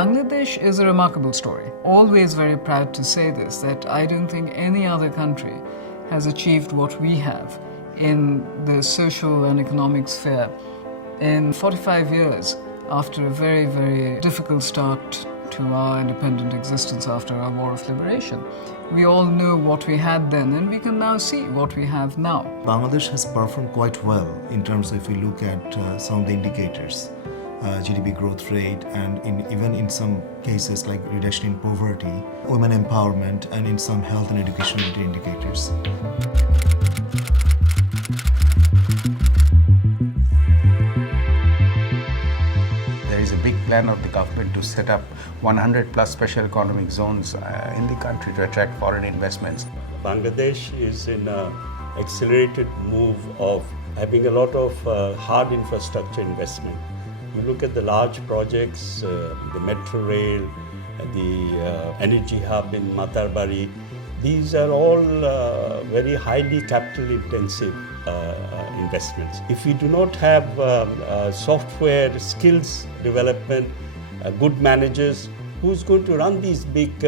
Bangladesh is a remarkable story. Always very proud to say this, that I don't think any other country has achieved what we have in the social and economic sphere in 45 years after a very, very difficult start to our independent existence after our War of Liberation. We all know what we had then, and we can now see what we have now. Bangladesh has performed quite well in terms of, if we look at some of the indicators, GDP growth rate, and even in some cases like reduction in poverty, women empowerment, and in some health and education related indicators. There is a big plan of the government to set up 100 plus special economic zones in the country to attract foreign investments. Bangladesh is in an accelerated move of having a lot of hard infrastructure investment. You look at the large projects, the metro rail, the energy hub in Matarbari, these are all very highly capital intensive investments. If we do not have software skills development, good managers, who's going to run these big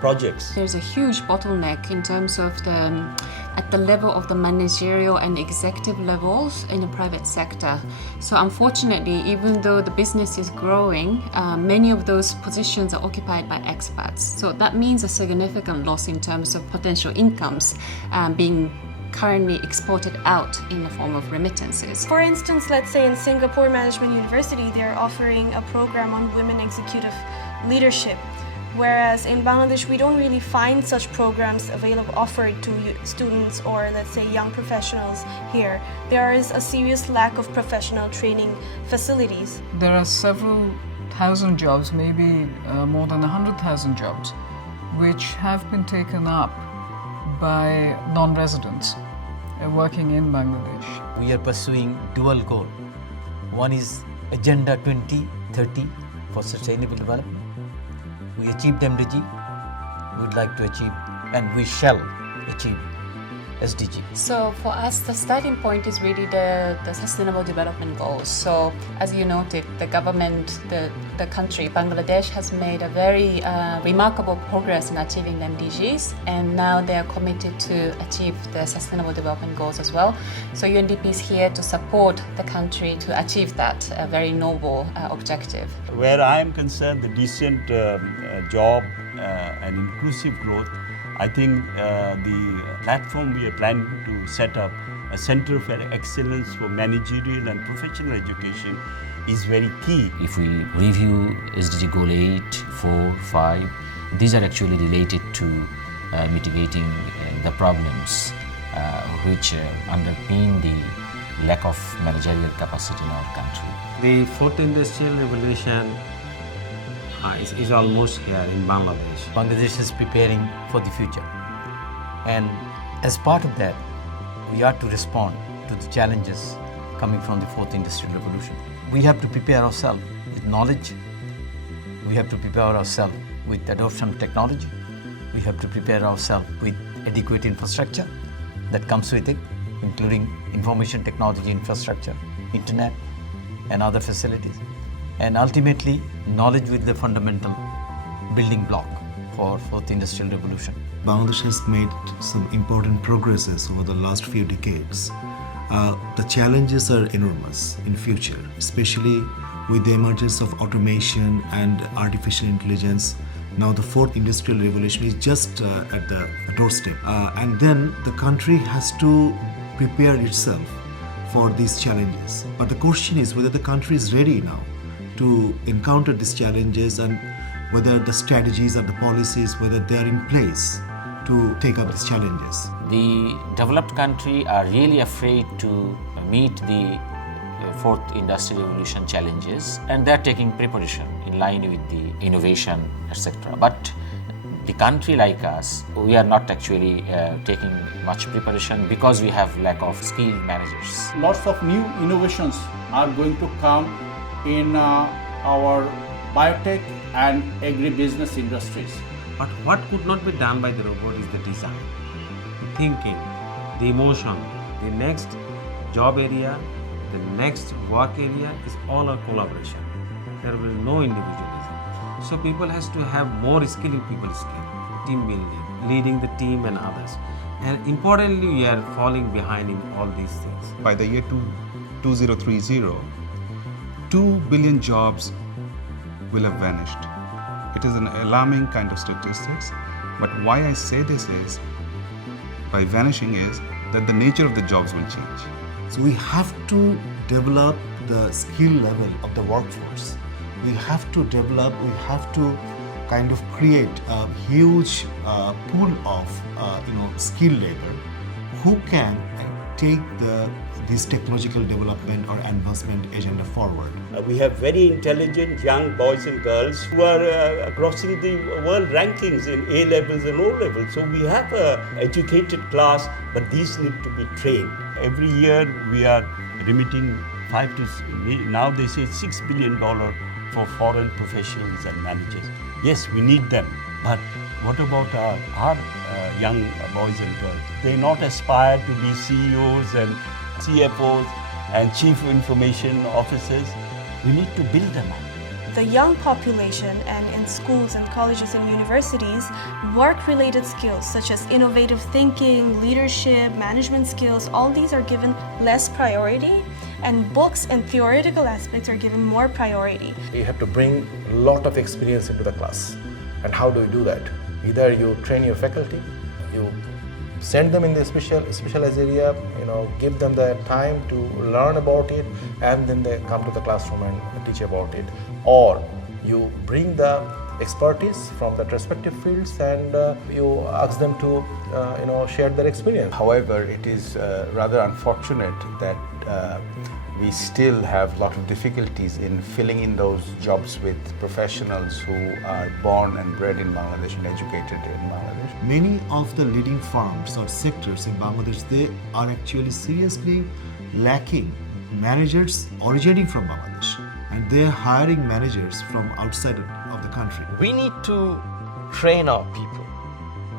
projects? There's a huge bottleneck in terms of at the level of the managerial and executive levels in the private sector. So unfortunately, even though the business is growing, many of those positions are occupied by expats. So that means a significant loss in terms of potential incomes being currently exported out in the form of remittances. For instance, let's say in Singapore Management University, they're offering a program on women executive leadership, whereas in Bangladesh, we don't really find such programs available, offered to students or, let's say, young professionals here. There is a serious lack of professional training facilities. There are several thousand jobs, maybe more than 100,000 jobs, which have been taken up by non-residents working in Bangladesh. We are pursuing dual goal. One is Agenda 2030 for sustainable development. We achieved MDG, we would like to achieve, and we shall achieve SDG. So for us, the starting point is really the Sustainable Development Goals. So as you noted, the government, the country, Bangladesh, has made a very remarkable progress in achieving the MDGs, and now they are committed to achieve the Sustainable Development Goals as well. So UNDP is here to support the country to achieve that very noble objective. Where I am concerned, the decent job and inclusive growth, I think the platform we are planning to set up, a Center of Excellence for Managerial and Professional Education, is very key. If we review SDG Goal 8, 4, 5, these are actually related to mitigating the problems which underpin the lack of managerial capacity in our country. The fourth industrial revolution is almost here in Bangladesh. Bangladesh is preparing for the future. And as part of that, we are to respond to the challenges coming from the fourth industrial revolution. We have to prepare ourselves with knowledge. We have to prepare ourselves with adoption of technology. We have to prepare ourselves with adequate infrastructure that comes with it, including information technology infrastructure, internet, and other facilities. And ultimately, knowledge with the fundamental building block for fourth industrial revolution. Bangladesh has made some important progresses over the last few decades. The challenges are enormous in future, especially with the emergence of automation and artificial intelligence. Now the fourth industrial revolution is just at the doorstep. And then the country has to prepare itself for these challenges. But the question is whether the country is ready now to encounter these challenges, and whether the strategies or the policies, whether they are in place to take up these challenges. The developed countries are really afraid to meet the fourth industrial revolution challenges, and they're taking preparation in line with the innovation, etc. But the country like us, we are not actually taking much preparation because we have lack of skilled managers. Lots of new innovations are going to come in our biotech and agribusiness industries. But what could not be done by the robot is the design, the thinking, the emotion. The next job area, the next work area is all a collaboration. There will be no individualism. So people has to have more skill in people skill, team building, leading the team and others. And importantly, we are falling behind in all these things. By the year 2030, 2 billion jobs will have vanished. It is an alarming kind of statistics, but why I say this is, by vanishing is that the nature of the jobs will change. So we have to develop the skill level of the workforce. We have to kind of create a huge pool of skilled labor who can take this technological development or advancement agenda forward. We have very intelligent young boys and girls who are crossing the world rankings in A levels and O levels. So we have an educated class, but these need to be trained. Every year we are remitting now they say $6 billion for foreign professionals and managers. Yes, we need them, but what about our young boys and girls? They not aspire to be CEOs and CFOs and Chief Information Officers. We need to build them up. The young population and in schools and colleges and universities, work-related skills such as innovative thinking, leadership, management skills, all these are given less priority, and books and theoretical aspects are given more priority. You have to bring a lot of experience into the class. And how do you do that? Either you train your faculty, you send them in the specialized area, give them the time to learn about it, and then they come to the classroom and teach about it. Or you bring the expertise from the respective fields and you ask them to share their experience. However, it is rather unfortunate that we still have a lot of difficulties in filling in those jobs with professionals who are born and bred in Bangladesh and educated in Bangladesh. Many of the leading firms or sectors in Bangladesh, they are actually seriously lacking managers originating from Bangladesh, and they are hiring managers from outside of the country. We need to train our people.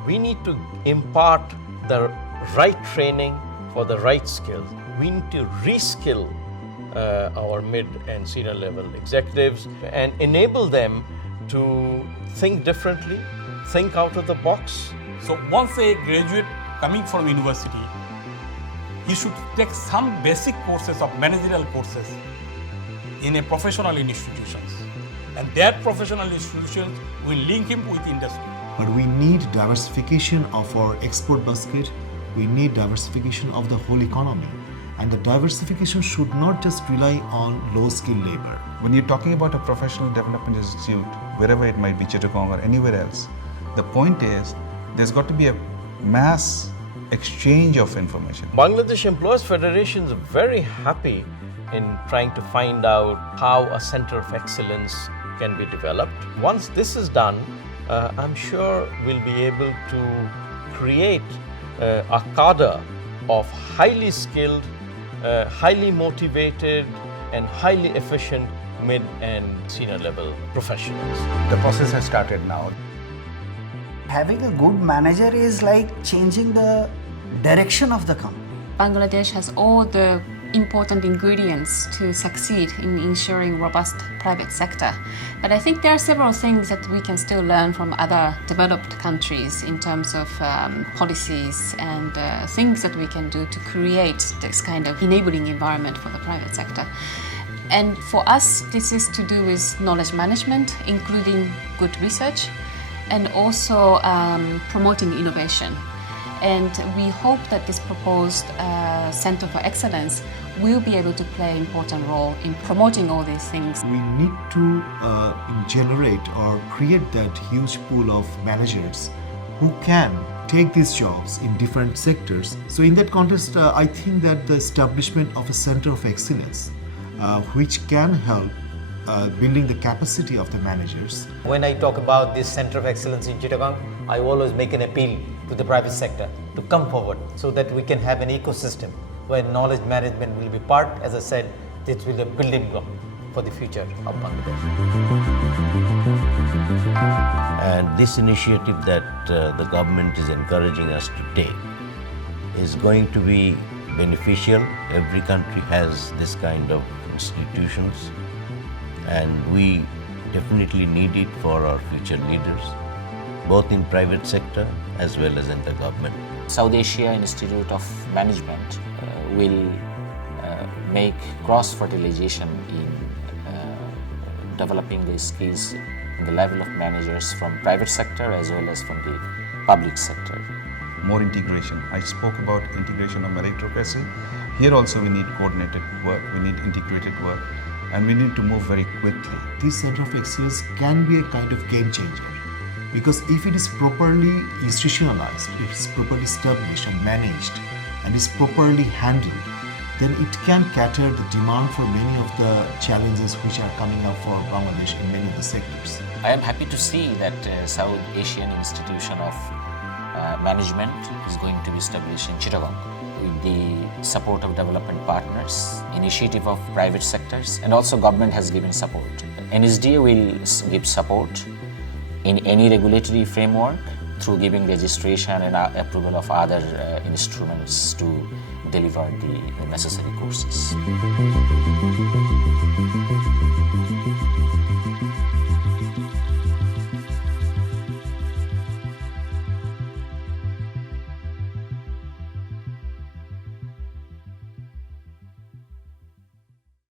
We need to impart the right training for the right skills. We need to reskill our mid and senior level executives and enable them to think differently, think out of the box. So once a graduate coming from university, he should take some basic courses of managerial courses in a professional institutions. And that professional institutions will link him with industry. But we need diversification of our export basket. We need diversification of the whole economy. And the diversification should not just rely on low-skilled labor. When you're talking about a professional development institute, wherever it might be, Chittagong or anywhere else, the point is there's got to be a mass exchange of information. Bangladesh Employers Federation is very happy in trying to find out how a center of excellence can be developed. Once this is done, I'm sure we'll be able to create a cadre of highly skilled, highly motivated and highly efficient mid and senior level professionals. The process has started now. Having a good manager is like changing the direction of the company. Bangladesh has all the important ingredients to succeed in ensuring robust private sector. But I think there are several things that we can still learn from other developed countries in terms of policies and things that we can do to create this kind of enabling environment for the private sector. And for us, this is to do with knowledge management, including good research, and also promoting innovation. And we hope that this proposed Center for Excellence will be able to play an important role in promoting all these things. We need to generate or create that huge pool of managers who can take these jobs in different sectors. So in that context, I think that the establishment of a Center of Excellence, which can help building the capacity of the managers. When I talk about this Center of Excellence in Chittagong, I always make an appeal to the private sector to come forward so that we can have an ecosystem where knowledge management will be part. As I said, it will be a building block for the future of Bangladesh. And this initiative that the government is encouraging us to take is going to be beneficial. Every country has this kind of institutions, and we definitely needed for our future leaders, both in private sector as well as in the government. South Asia Institute of Management will make cross-fertilization in developing the skills in the level of managers from private sector as well as from the public sector. More integration. I spoke about integration of meritocracy. Here also we need coordinated work, we need integrated work, and we need to move very quickly. This Center of Excellence can be a kind of game changer, because if it is properly institutionalized, if it's properly established and managed, and is properly handled, then it can cater the demand for many of the challenges which are coming up for Bangladesh in many of the sectors. I am happy to see that South Asian Institution of Management is going to be established in Chittagong with the support of development partners, initiative of private sectors, and also government has given support. NSDA will give support in any regulatory framework through giving registration and approval of other instruments to deliver the necessary courses.